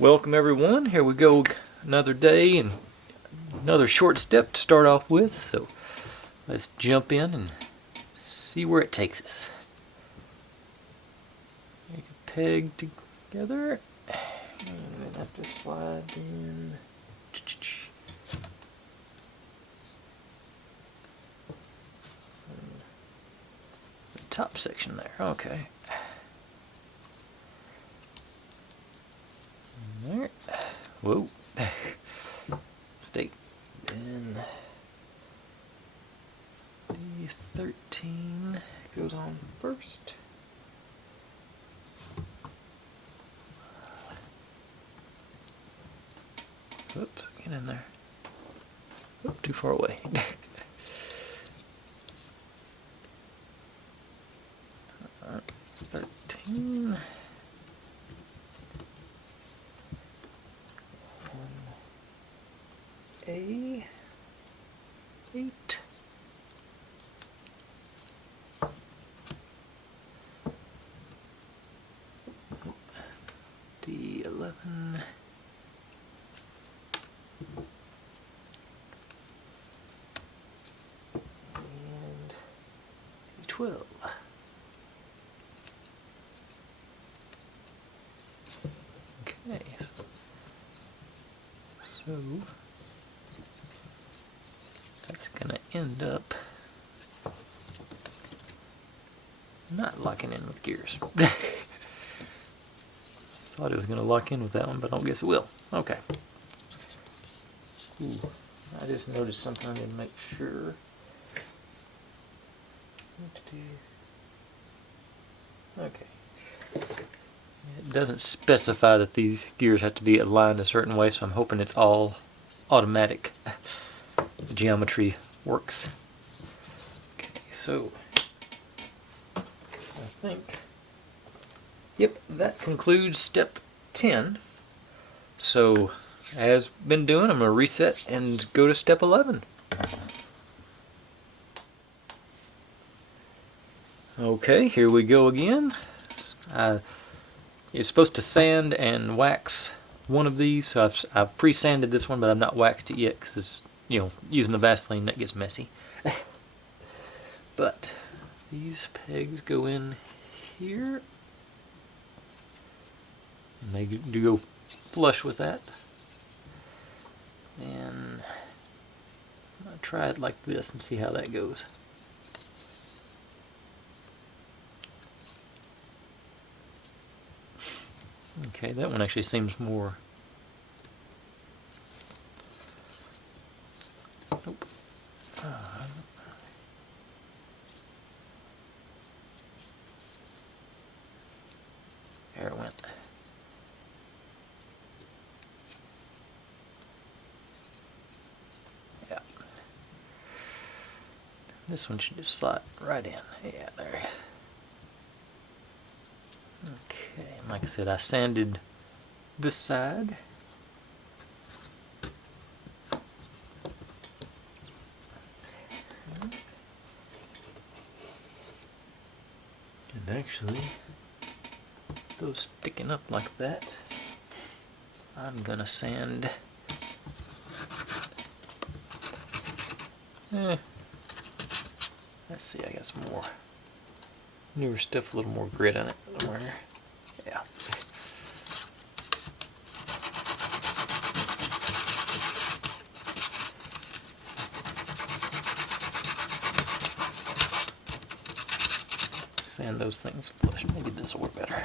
Welcome everyone, here we go, another day and another short step to start off with, so let's jump in and see where it takes us. Make a peg together, and then have to slide in. The top section there, okay. There. Whoa. Stay. Then D13 goes on first. Oops, get in there. Oop, too far away. 13. A 8. D11. And D12. Okay. So that's going to end up not locking in with gears. Thought it was going to lock in with that one, but I don't guess it will. Okay. Ooh, I just noticed something I need to make sure. Okay. It doesn't specify that these gears have to be aligned a certain way, so I'm hoping it's all automatic. The geometry works. Okay, so I think, yep, that concludes step 10. So as been doing, I'm going to reset and go to step 11. Okay, here we go again. You're supposed to sand and wax one of these, so I've pre-sanded this one, but I've not waxed it yet because it's, you know, using the Vaseline that gets messy. But these pegs go in here, and they do go flush with that. And I'm going to try it like this and see how that goes. Okay, that one actually seems more. Nope. There it went. Yeah. This one should just slide right in. Yeah, there. Okay, like I said, I sanded this side. And actually, those sticking up like that, I'm gonna sand. Let's see, I got some more newer stuff, a little more grit on it somewhere. Yeah. Sand those things flush. Maybe this will work better.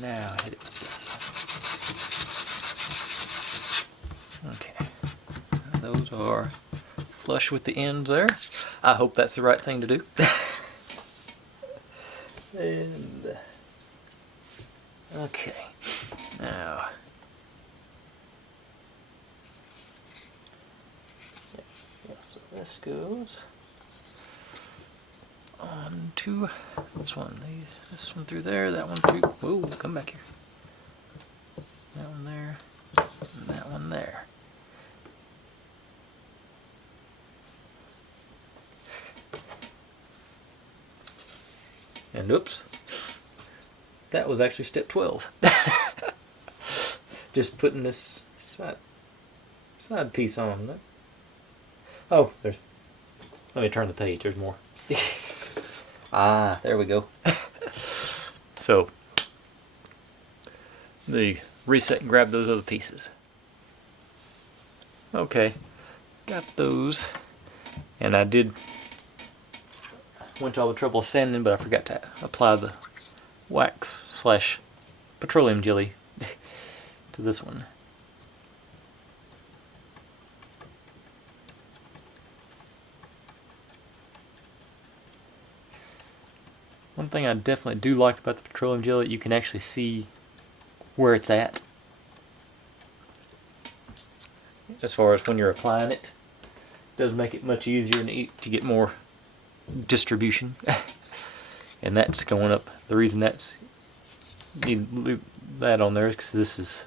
Now hit it with this. Okay, those are flush with the ends there. I hope that's the right thing to do. And okay, now yeah, so this goes on to this one. This one through there, that one through. Whoa, come back here. That one there, and that one there. And oops, that was actually step 12. Just putting this side piece on. Oh, let me turn the page, there's more. Ah, there we go. So, the reset and grab those other pieces. Okay, got those. And I went to all the trouble of sanding, but I forgot to apply the wax / petroleum jelly to this one. One thing I definitely do like about the petroleum jelly, you can actually see where it's at. As far as when you're applying it, does make it much easier to get more distribution. And that's going up. The reason need that on there is because this is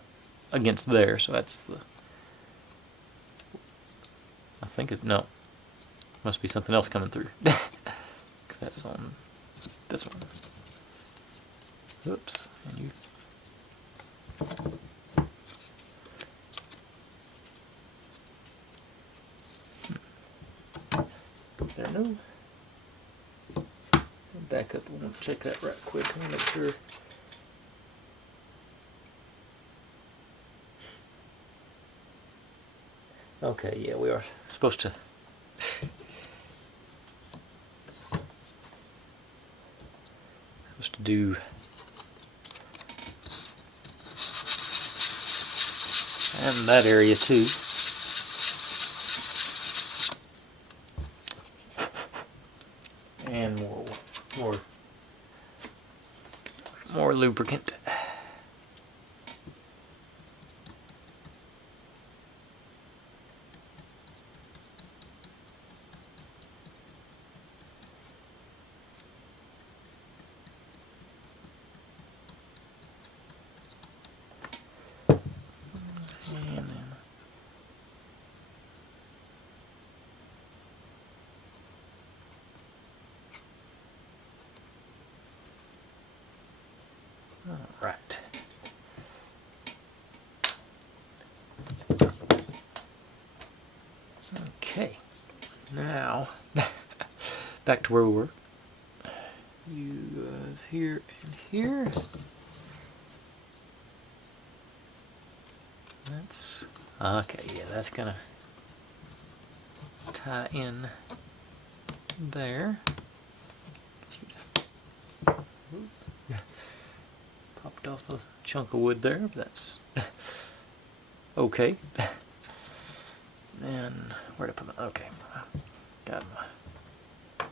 against there, so that's the. I think it's no. Must be something else coming through. That's on this one. Oops. And you. There, no. Back up. I want to check that right quick. I want to make sure. Okay, yeah, we are supposed to. Do and that area too. And more lubricant. Right. Okay. Now, back to where we were. You guys here and here. That's okay. Yeah, that's gonna tie in there. Popped off a chunk of wood there, but that's okay. And where did I put my? Okay, got my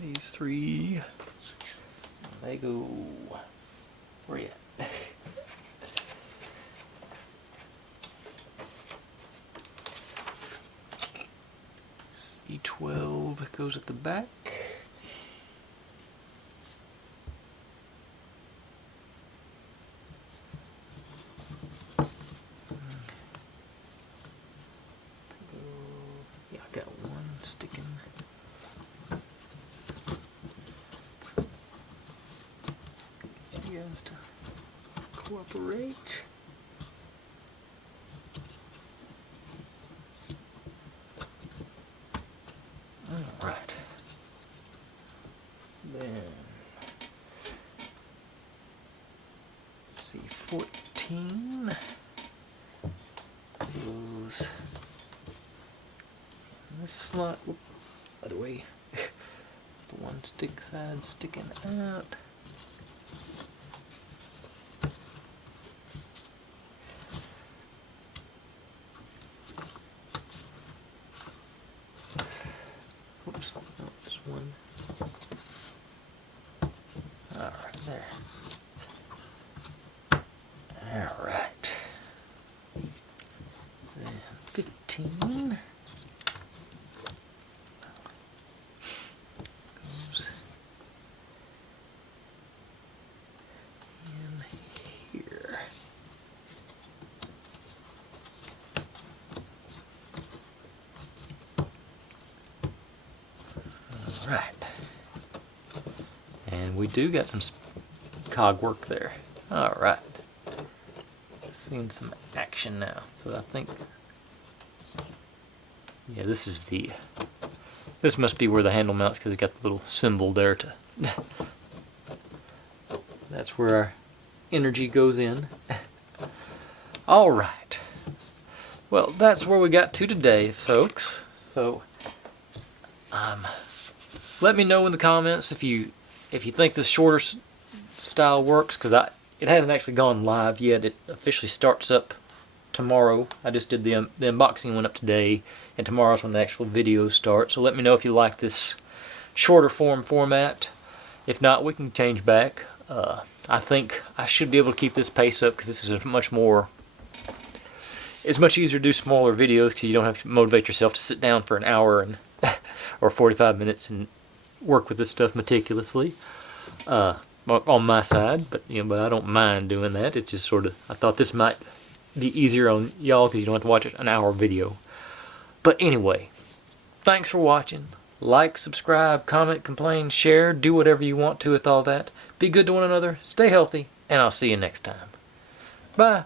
these three. They go. Where you at? C12 goes at the back. To cooperate. All right. Then C14 goes in this slot. Whoop, by the way, the one side sticking out. Oops, no, just one. Alright, there. Alright. Then 15. Right. And we do got some cog work there. Alright. Seeing some action now. So I think, yeah, this is the, this must be where the handle mounts because it's got the little symbol there to, that's where our energy goes in. Alright. Well, that's where we got to today, folks. So, let me know in the comments if you think this shorter style works, because it hasn't actually gone live yet. It officially starts up tomorrow. I just did the unboxing one up today, and tomorrow's when the actual videos start. So let me know if you like this shorter format. If not, we can change back. I think I should be able to keep this pace up because this is a much more. It's much easier to do smaller videos because you don't have to motivate yourself to sit down for an hour and or 45 minutes and work with this stuff meticulously. On my side, but but I don't mind doing that. It's just sort of, I thought this might be easier on y'all because you don't have to watch an hour video. But anyway, thanks for watching. Like, subscribe, comment, complain, share, do whatever you want to with all that. Be good to one another, stay healthy, and I'll see you next time. Bye.